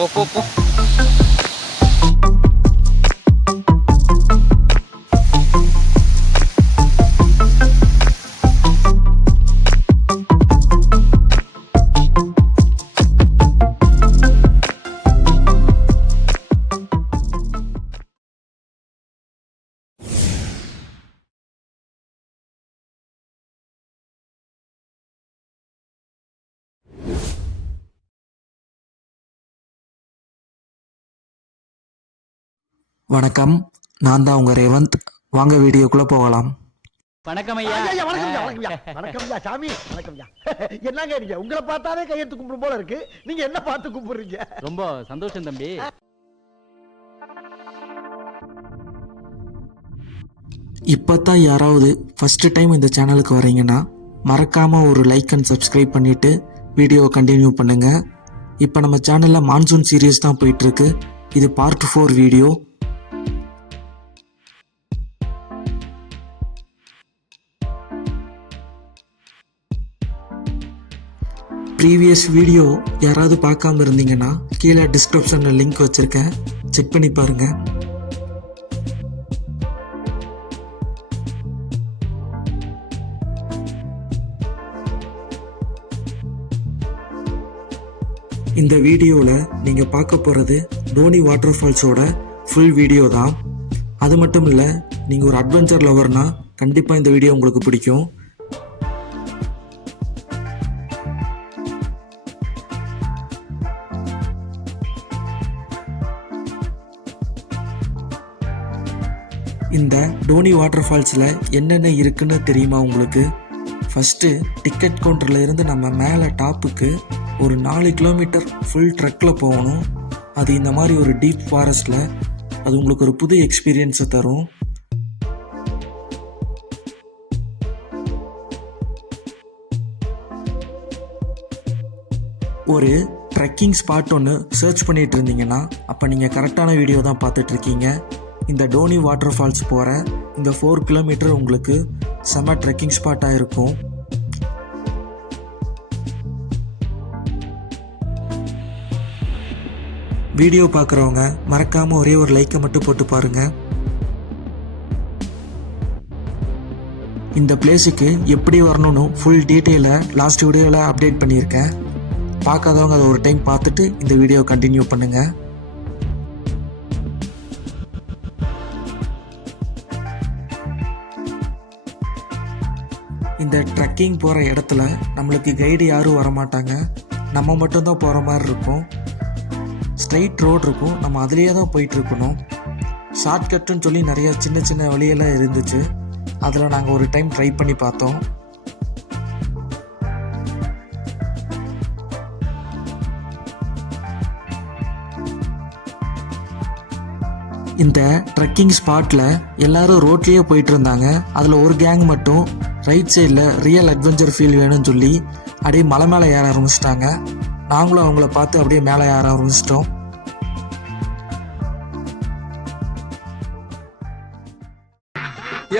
ポポポ வணக்கம். நான் தான் உங்கள் ரேவந்த். வாங்க வீடியோக்குள்ளே போகலாம். வணக்கம் ஐயா ஐயா, வணக்கம்யா, வணக்கம்யா. வணக்கம்யா, சாமி வணக்கம்யா என்னங்க நீங்க? உங்களை பார்த்தாலே கையெழுத்து கும்பிடும் போல இருக்கு. நீங்க என்ன பார்த்து கும்பிடுறீங்க? ரொம்ப சந்தோஷம் தம்பி. இப்போ தான் யாராவது ஃபஸ்ட்டு டைம் இந்த சேனலுக்கு வரீங்கன்னா மறக்காமல் ஒரு லைக் அண்ட் சப்ஸ்கிரைப் பண்ணிவிட்டு வீடியோவை கண்டினியூ பண்ணுங்கள் இப்போ நம்ம சேனலில் மான்சூன் சீரியஸ் தான் போயிட்டுருக்கு இது part four video previous video யாராவது பார்க்காம இருந்தீங்கன்னா கீழே டிஸ்கிரிப்ஷனில் லிங்க் வச்சுருக்கேன். செக் பண்ணி பாருங்கள் இந்த வீடியோவில் நீங்கள் பார்க்க போகிறது டோனி வாட்டர் ஃபால்ஸோட ஃபுல் வீடியோ தான். அது மட்டும் இல்லை நீங்கள் ஒரு அட்வென்ச்சர் லவர்னால் கண்டிப்பாக இந்த வீடியோ உங்களுக்கு பிடிக்கும். இந்த டோனி வாட்டர் ஃபால்ஸில் என்னென்ன இருக்குன்னு தெரியுமா உங்களுக்கு? ஃபஸ்ட்டு டிக்கெட் கவுண்டரில் இருந்து நம்ம மேலே டாப்புக்கு ஒரு நாலு கிலோமீட்டர் ஃபுல் ட்ரக்கில் போகணும். அது இந்த மாதிரி ஒரு டீப் ஃபாரஸ்டில் அது உங்களுக்கு ஒரு புது எக்ஸ்பீரியன்ஸை தரும். ஒரு ட்ரெக்கிங் ஸ்பாட் ஒன்று சர்ச் பண்ணிகிட்டு இருந்தீங்கன்னா அப்போ நீங்கள் கரெக்டான வீடியோ தான் பார்த்துட்ருக்கீங்க இந்த டோனி வாட்டர் ஃபால்ஸ் போகிற இந்த ஃபோர் கிலோமீட்டர் உங்களுக்கு செம ட்ரெக்கிங் ஸ்பாட்டாக இருக்கும். வீடியோ பார்க்குறவங்க மறக்காமல் ஒரே ஒரு லைக்கை மட்டும் போட்டு பாருங்கள் இந்த பிளேஸுக்கு எப்படி வரணும்னு ஃபுல் டீட்டெயிலை லாஸ்ட் வீடியோவில் அப்டேட் பண்ணியிருக்கேன். பார்க்காதவங்க அதை ஒரு டைம் பார்த்துட்டு இந்த வீடியோ கண்டினியூ பண்ணுங்கள் இந்த ட்ரெக்கிங் போகிற இடத்துல நம்மளுக்கு கைடு யாரும் வரமாட்டாங்க. நம்ம மட்டும்தான் போகிற மாதிரி இருக்கும். ஸ்ட்ரைட் ரோடு இருக்கும். நம்ம அதுலேயே தான் போயிட்டுருக்கணும் ஷார்ட்கட்டுன்னு சொல்லி நிறையா சின்ன சின்ன வழியெல்லாம் இருந்துச்சு. அதில் நாங்கள் ஒரு டைம் ட்ரை பண்ணி பார்த்தோம். இந்த ட்ரெக்கிங் ஸ்பாட்டில் எல்லோரும் ரோட்லேயே போயிட்டு இருந்தாங்க. அதில் ஒரு கேங் மட்டும் ரைட் சைடில் ரியல் அட்வென்ச்சர் ஃபீல் வேணும்னு சொல்லி அப்படியே மலை மேலே ஏற ஆரம்பிச்சிட்டாங்க. நாங்களும் அவங்கள பார்த்து அப்படியே மேலே ஏற ஆரம்பிச்சிட்டோம்.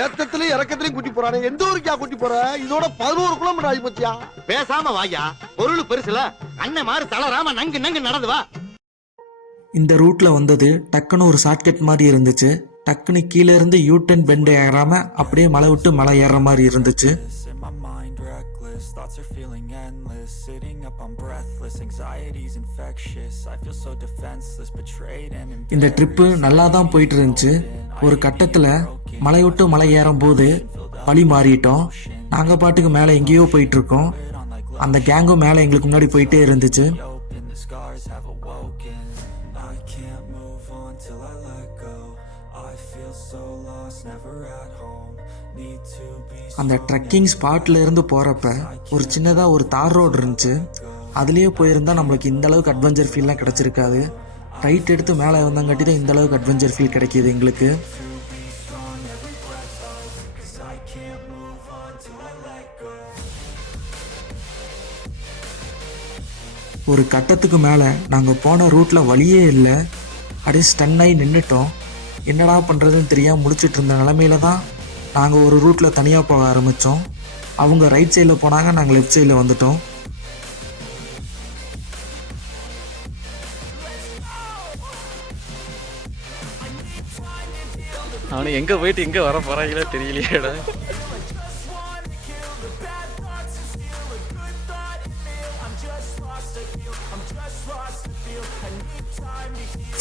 ஏத்தத்திலயும் இறக்கத்திலயும் கூட்டி போறானே. எந்த ஊருக்கா கூட்டி போற? இதோட பதினோரு கிலோமீட்டர் ஆகி போச்சியா பேசாம வாயா பொருள் பெருசுல. அண்ணன் மாதிரி தளராம நங்கு நங்கு நடந்து வா. இந்த ரூட்டில் வந்தது டக்குன்னு ஒரு ஷார்ட்கட் மாதிரி இருந்துச்சு. டக்குன்னு கீழே இருந்து யூ டர்ன் பெண்ட் ஏறாமல் அப்படியே மலை விட்டு மலை ஏறுற மாதிரி இருந்துச்சு In my mind, reckless thoughts are feeling endless. Sitting up, I'm breathless. Anxiety's infectious. I feel so defenseless, betrayed and இந்த ட்ரிப்பு நல்லா தான் போயிட்டு இருந்துச்சு ஒரு கட்டத்தில் மலை விட்டு மலை ஏறும் போது வழி மாறிட்டோம் நாங்கள் பாட்டுக்கு மேலே எங்கேயோ போயிட்டு இருக்கோம் அந்த கேங்கும் மேலே எங்களுக்கு முன்னாடி போயிட்டே இருந்துச்சு அந்த ட்ரெக்கிங் ஸ்பாட்லேருந்து போகிறப்ப ஒரு சின்னதாக ஒரு தார் ரோடு இருந்துச்சு. அதுலேயே போயிருந்தால் நம்மளுக்கு இந்த அளவுக்கு அட்வென்ச்சர் ஃபீல்லாம் கிடச்சிருக்காது. ரைட் எடுத்து மேலே வந்தங்காட்டி தான் இந்த அளவுக்கு அட்வென்ச்சர் ஃபீல் கிடைக்கிது எங்களுக்கு. ஒரு கட்டத்துக்கு மேலே நாங்கள் போன ரூட்டில் வழியே இல்லை. அப்படியே ஸ்டன் ஆகி நின்றுட்டோம் என்னடா பண்ணுறதுன்னு தெரியாமல் முடிச்சிட்டு இருந்த நிலமையில தான் நாங்கள் ஒரு ரூட்டில் தனியாக போக ஆரம்பித்தோம் அவங்க ரைட் சைடில் போனாங்க நாங்கள் லெஃப்ட் சைடில் வந்துட்டோம். அவனை எங்கே போயிட்டு எங்கே வர போகிறாங்களோ தெரியலையேடா.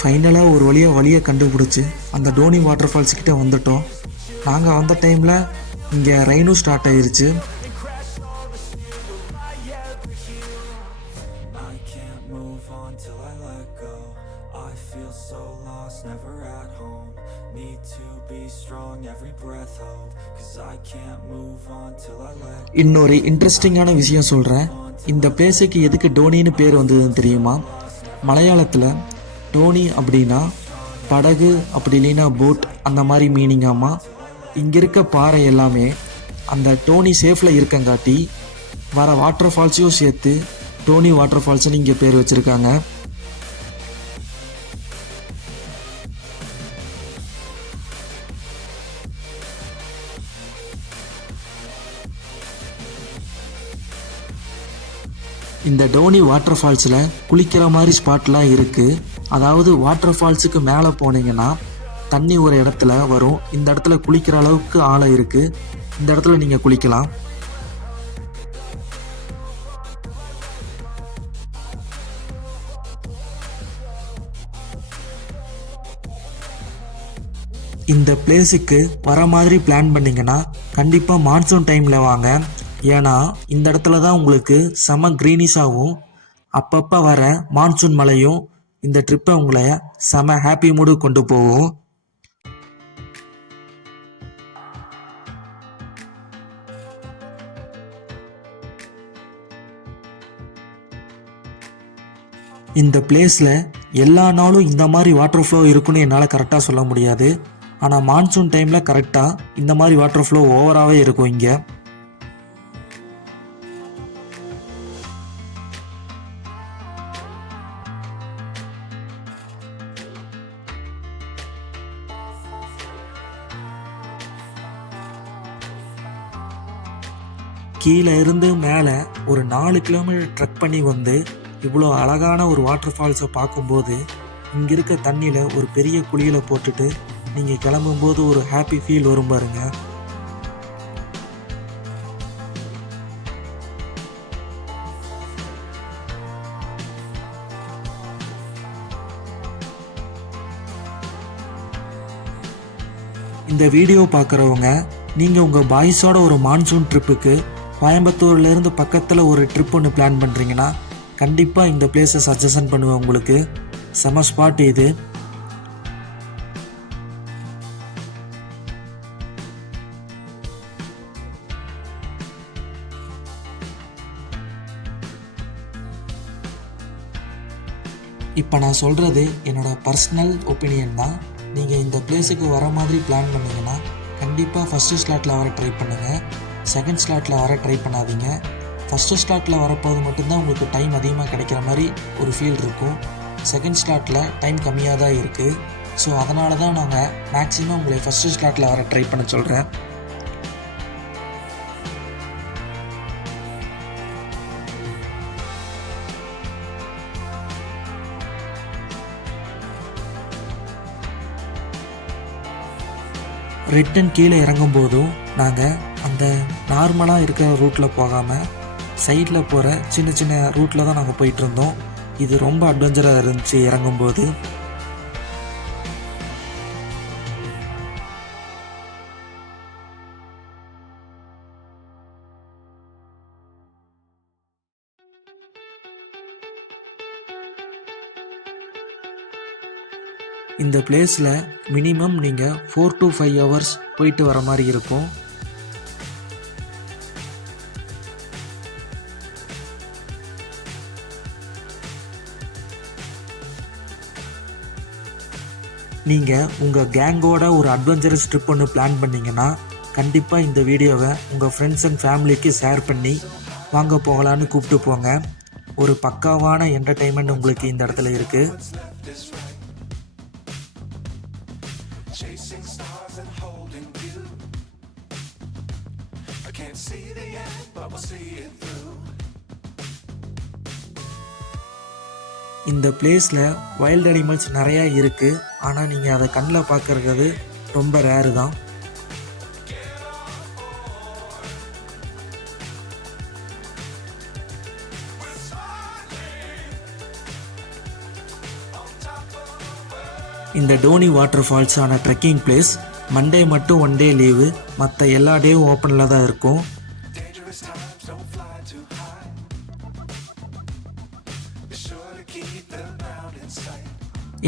ஃபைனலாக ஒரு வழியாக வழியை கண்டுபிடிச்சி அந்த டோனி வாட்டர் ஃபால்ஸ் கிட்டே வந்துட்டோம். நாங்கள் வந்த டைமில் இங்கே ரெயினும் ஸ்டார்ட் ஆயிருச்சு. இன்னொரு இன்ட்ரெஸ்டிங்கான விஷயம் சொல்கிறேன் இந்த பிளேஸுக்கு எதுக்கு டோனின்னு பேர் வந்ததுன்னு தெரியுமா? மலையாளத்தில் டோனி அப்படின்னா படகு அப்படி இல்லைன்னா போட் அந்த மாதிரி மீனிங்காமா இங்கே இருக்க பாறை எல்லாமே அந்த டோனி சேஃபில் இருக்கங்காட்டி வர வாட்டர் ஃபால்ஸையும் சேர்த்து டோனி வாட்டர் ஃபால்ஸ்னு இங்கே பேர் வச்சுருக்காங்க. இந்த டோனி வாட்டர் ஃபால்ஸில் குளிக்கிற மாதிரி ஸ்பாட்லாம் இருக்குது அதாவது வாட்டர் ஃபால்ஸுக்கு மேலே போனீங்கன்னா தண்ணி ஒரு இடத்துல வரும். இந்த இடத்துல குளிக்கிற அளவுக்கு ஆழம் இருக்குது இந்த இடத்துல நீங்கள் குளிக்கலாம். இந்த பிளேஸுக்கு வர மாதிரி பிளான் பண்ணிங்கன்னா கண்டிப்பாக மான்சூன் டைமில் வாங்க. ஏன்னா இந்த இடத்துல தான் உங்களுக்கு செம க்ரீனிஷாகவும் அப்பப்போ வர மான்சூன் மழையும் இந்த ட்ரிப்பை உங்களை செம ஹாப்பி மூடு கொண்டு போகும். இந்த பிளேஸில் எல்லா நாளும் இந்த மாதிரி வாட்டர் ஃப்ளோ இருக்குன்னு என்னால் கரெக்டாக சொல்ல முடியாது. ஆனால் மான்சூன் டைமில் கரெக்டாக இந்த மாதிரி வாட்டர் ஃப்ளோ ஓவராகவே இருக்கும் இங்கே. கீழே இருந்து மேலே ஒரு நாலு கிலோமீட்டர் ட்ரெக் பண்ணி வந்து இவ்வளோ அழகான ஒரு வாட்டர் ஃபால்ஸை பார்க்கும்போது இங்கே இருக்க தண்ணியில் ஒரு பெரிய குழியில் போட்டுட்டு நீங்கள் கிளம்பும்போது ஒரு ஹாப்பி ஃபீல் வரும் பாருங்க. இந்த வீடியோ பார்க்குறவங்க நீங்கள் உங்கள் பாய்ஸோட ஒரு மான்சூன் ட்ரிப்புக்கு கோயம்புத்தூர்லேருந்து பக்கத்தில் ஒரு ட்ரிப் ஒன்று பிளான் பண்ணுறீங்கன்னா கண்டிப்பாக இந்த பிளேஸை சஜஷன் பண்ணுவேன் உங்களுக்கு. செம ஸ்பாட் இது. இப்போ நான் சொல்கிறது என்னோட பர்சனல் ஒப்பீனியன் தான். நீங்கள் இந்த பிளேஸுக்கு வர மாதிரி பிளான் பண்ணிங்கன்னா கண்டிப்பாக ஃபஸ்ட்டு ஸ்லாட்டில் வர ட்ரை பண்ணுங்கள் செகண்ட் ஸ்லாட்டில் வர ட்ரை பண்ணாதீங்க. ஃபஸ்ட்டு ஸ்லாட்டில் வரப்போது மட்டும்தான் உங்களுக்கு டைம் அதிகமாக கிடைக்கிற மாதிரி ஒரு ஃபீல் இருக்கும். செகண்ட் ஸ்லாட்டில் டைம் கம்மியாக தான் இருக்குது ஸோ அதனால தான் நாங்கள் மேக்ஸிமம் உங்களை ஃபஸ்ட்டு ஸ்லாட்டில் வர ட்ரை பண்ண சொல்கிறேன் ரிட்டன் கீழே இறங்கும்போதும் நாங்கள் அந்த நார்மலாக இருக்கிற ரூட்டில் போகாமல் சைடில் போகிற சின்ன சின்ன ரூட்டில் தான் நாங்கள் போயிட்டு இருந்தோம். இது ரொம்ப அட்வென்ச்சராக இருந்துச்சு இறங்கும்போது. இந்த பிளேஸில் மினிமம் நீங்கள் ஃபோர் டு ஃபைவ் ஹவர்ஸ் போயிட்டு வர மாதிரி இருக்கும். நீங்கள் உங்கள் கேங்கோட ஒரு அட்வென்ச்சரஸ் ட்ரிப் ஒன்று பிளான் பண்ணிங்கன்னா கண்டிப்பாக இந்த வீடியோவை உங்கள் ஃப்ரெண்ட்ஸ் அண்ட் ஃபேமிலிக்கு ஷேர் பண்ணி வாங்க போகலான்னு கூப்பிட்டு போங்க. ஒரு பக்காவான என்டர்டெயின்மெண்ட் உங்களுக்கு இந்த இடத்துல இருக்குது இந்த பிளேஸில் வைல்ட் அனிமல்ஸ் நிறையா இருக்குது ஆனால் நீங்கள் அதை கண்ணில் பார்க்குறது ரொம்ப ரேரு தான். இந்த டோனி வாட்டர் ஃபால்ஸான ட்ரெக்கிங் பிளேஸ் மண்டே மட்டும் ஒன் டே லீவு மற்ற எல்லா டேவும் ஓப்பனில் தான் இருக்கும்.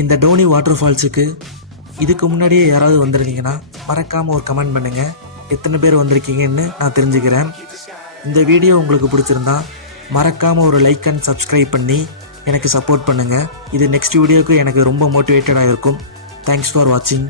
இந்த டோனி வாட்டர் ஃபால்ஸுக்கு இதுக்கு முன்னாடியே யாராவது வந்திருந்தீங்கன்னா மறக்காமல் ஒரு கமெண்ட் பண்ணுங்கள் எத்தனை பேர் வந்திருக்கீங்கன்னு நான் தெரிஞ்சுக்கிறேன். இந்த வீடியோ உங்களுக்கு பிடிச்சிருந்தா மறக்காமல் ஒரு லைக் அண்ட் சப்ஸ்கிரைப் பண்ணி எனக்கு சப்போர்ட் பண்ணுங்கள் இது நெக்ஸ்ட் வீடியோக்கு எனக்கு ரொம்ப மோட்டிவேட்டடாக இருக்கும். தேங்க்ஸ் ஃபார் வாட்சிங்